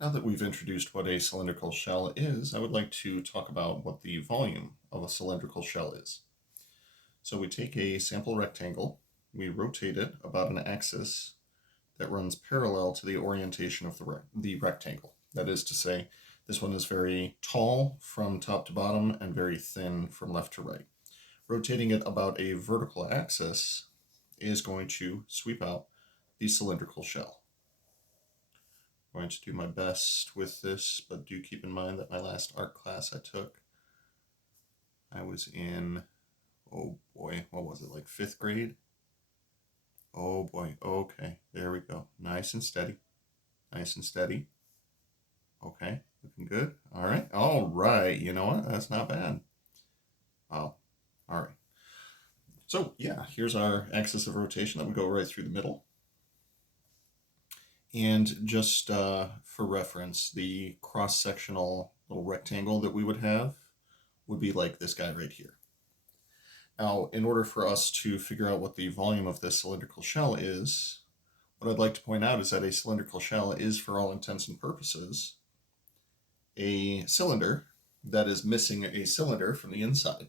Now that we've introduced what a cylindrical shell is, I would like to talk about what the volume of a cylindrical shell is. So we take a sample rectangle, we rotate it about an axis that runs parallel to the orientation of the rectangle. That is to say, this one is very tall from top to bottom and very thin from left to right. Rotating it about a vertical axis is going to sweep out the cylindrical shell. I'm going to do my best with this, but do keep in mind that my last art class I took, I was in, oh boy, what was it, like 5th grade? Oh boy, okay, there we go. Nice and steady. Nice and steady. Okay, looking good. All right, you know what? That's not bad. Wow, all right. So yeah, here's our axis of rotation that would go right through the middle. And just for reference, the cross-sectional little rectangle that we would have would be like this guy right here. Now, in order for us to figure out what the volume of this cylindrical shell is, what I'd like to point out is that a cylindrical shell is, for all intents and purposes, a cylinder that is missing a cylinder from the inside.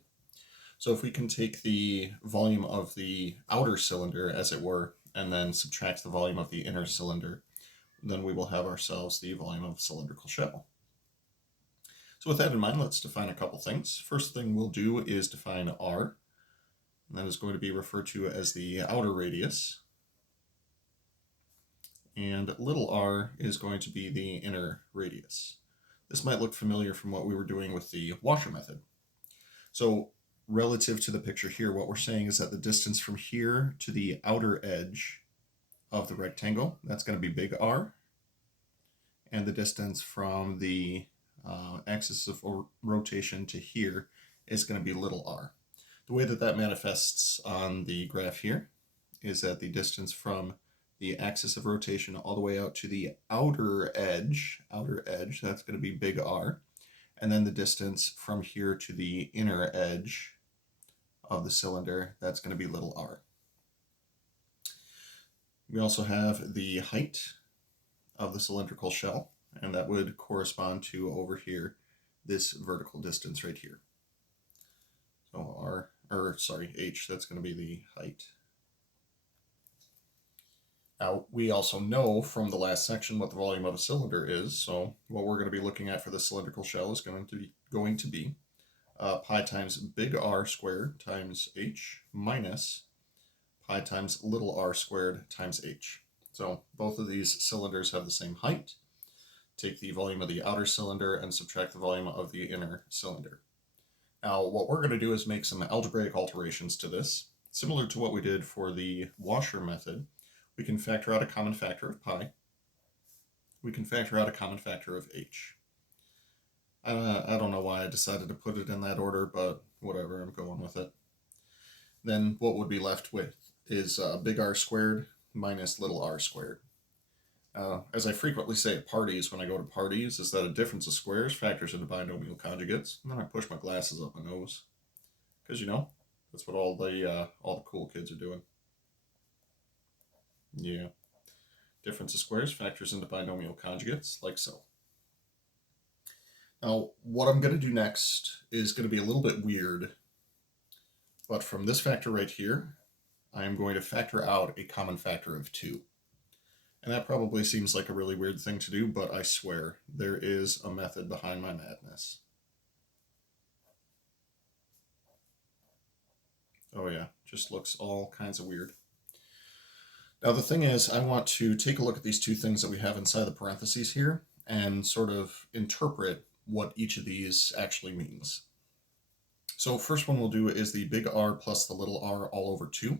So if we can take the volume of the outer cylinder, as it were, and then subtract the volume of the inner cylinder, then we will have ourselves the volume of a cylindrical shell. So with that in mind, let's define a couple things. First thing we'll do is define R, and that is going to be referred to as the outer radius. And little r is going to be the inner radius. This might look familiar from what we were doing with the washer method. So relative to the picture here, what we're saying is that the distance from here to the outer edge of the rectangle, that's going to be big R. And the distance from the axis of rotation to here is going to be little r. The way that that manifests on the graph here is that the distance from the axis of rotation all the way out to the outer edge, that's going to be big R. And then the distance from here to the inner edge of the cylinder, that's going to be little r. We also have the height of the cylindrical shell, and that would correspond to over here this vertical distance right here. So h, that's going to be the height. Now, we also know from the last section what the volume of a cylinder is, so what we're going to be looking at for the cylindrical shell is going to be pi times big R squared times h minus pi times little r squared times h. So both of these cylinders have the same height. Take the volume of the outer cylinder and subtract the volume of the inner cylinder. Now, what we're going to do is make some algebraic alterations to this. Similar to what we did for the washer method, we can factor out a common factor of pi. We can factor out a common factor of h. I don't know why I decided to put it in that order, but whatever, I'm going with it. Then what would be left with is big R squared minus little r squared. As I frequently say at parties when I go to parties, is that a difference of squares factors into binomial conjugates. And then I push my glasses up my nose. Because, you know, that's what all the cool kids are doing. Yeah. Difference of squares factors into binomial conjugates, like so. Now, what I'm going to do next is going to be a little bit weird. But from this factor right here, I am going to factor out a common factor of 2. And that probably seems like a really weird thing to do, but I swear, there is a method behind my madness. Oh yeah, just looks all kinds of weird. Now the thing is, I want to take a look at these two things that we have inside the parentheses here and sort of interpret what each of these actually means. So first one we'll do is the big R plus the little r all over 2.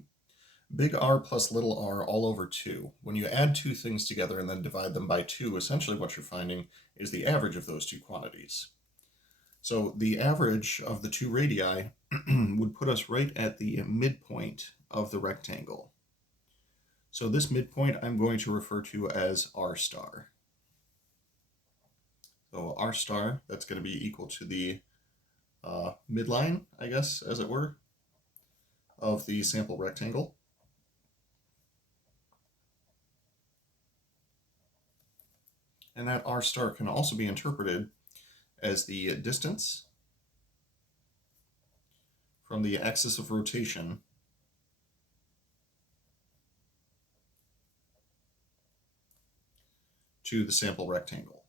Big R plus little r all over 2. When you add two things together and then divide them by 2, essentially what you're finding is the average of those two quantities. So the average of the two radii would put us right at the midpoint of the rectangle. So this midpoint I'm going to refer to as R star. So R star, that's going to be equal to the midline, I guess, as it were, of the sample rectangle. and that r star can also be interpreted as the distance from the axis of rotation to the sample rectangle.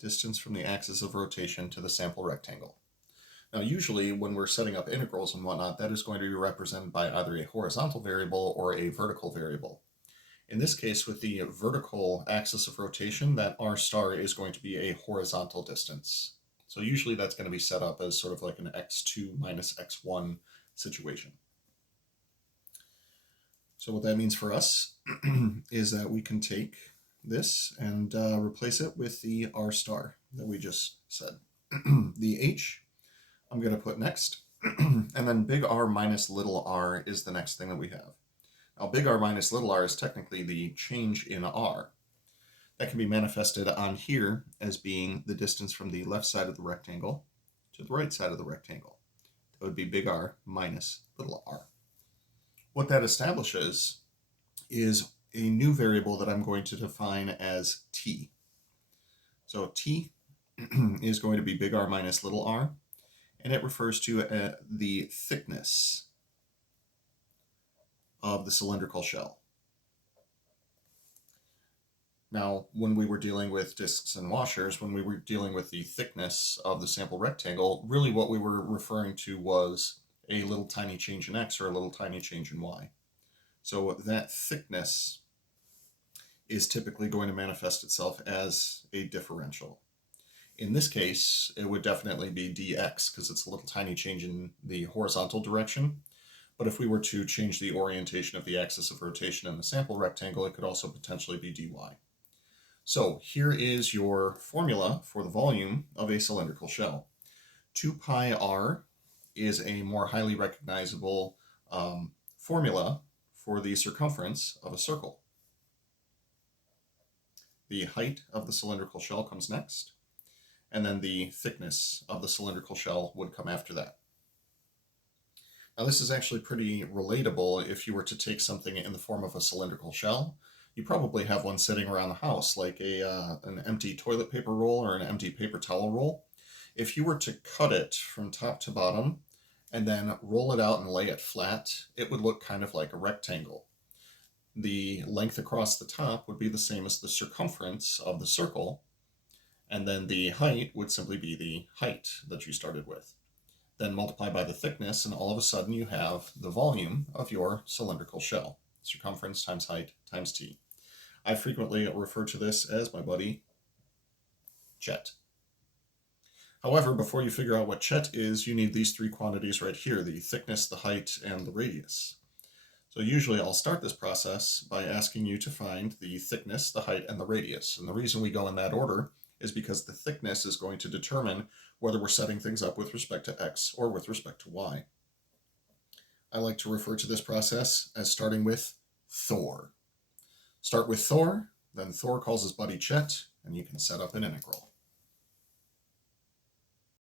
Distance from the axis of rotation to the sample rectangle. Now, usually when we're setting up integrals and whatnot, that is going to be represented by either a horizontal variable or a vertical variable. In this case, with the vertical axis of rotation, that r star is going to be a horizontal distance. So usually that's going to be set up as sort of like an x2 minus x1 situation. So what that means for us is that we can take this and replace it with the r star that we just said. The h I'm going to put next, and then big R minus little r is the next thing that we have. Now, big R minus little r is technically the change in r. That can be manifested on here as being the distance from the left side of the rectangle to the right side of the rectangle. That would be big R minus little r. What that establishes is a new variable that I'm going to define as t. So t is going to be big R minus little r, and it refers to the thickness of the cylindrical shell. Now, when we were dealing with discs and washers, when we were dealing with the thickness of the sample rectangle, really what we were referring to was a little tiny change in x or a little tiny change in y. So that thickness is typically going to manifest itself as a differential. In this case, it would definitely be dx because it's a little tiny change in the horizontal direction. But if we were to change the orientation of the axis of rotation in the sample rectangle, it could also potentially be dy. So here is your formula for the volume of a cylindrical shell. 2 pi r is a more highly recognizable formula for the circumference of a circle. The height of the cylindrical shell comes next, and then the thickness of the cylindrical shell would come after that. Now, this is actually pretty relatable if you were to take something in the form of a cylindrical shell. You probably have one sitting around the house, like an empty toilet paper roll or an empty paper towel roll. If you were to cut it from top to bottom and then roll it out and lay it flat, it would look kind of like a rectangle. The length across the top would be the same as the circumference of the circle, and then the height would simply be the height that you started with. Then multiply by the thickness, and all of a sudden you have the volume of your cylindrical shell. Circumference times height times t. I frequently refer to this as my buddy Chet. However, before you figure out what Chet is, you need these three quantities right here, the thickness, the height, and the radius. So usually I'll start this process by asking you to find the thickness, the height, and the radius. And the reason we go in that order is because the thickness is going to determine whether we're setting things up with respect to x or with respect to y. I like to refer to this process as starting with Thor. Start with Thor, then Thor calls his buddy Chet, and you can set up an integral.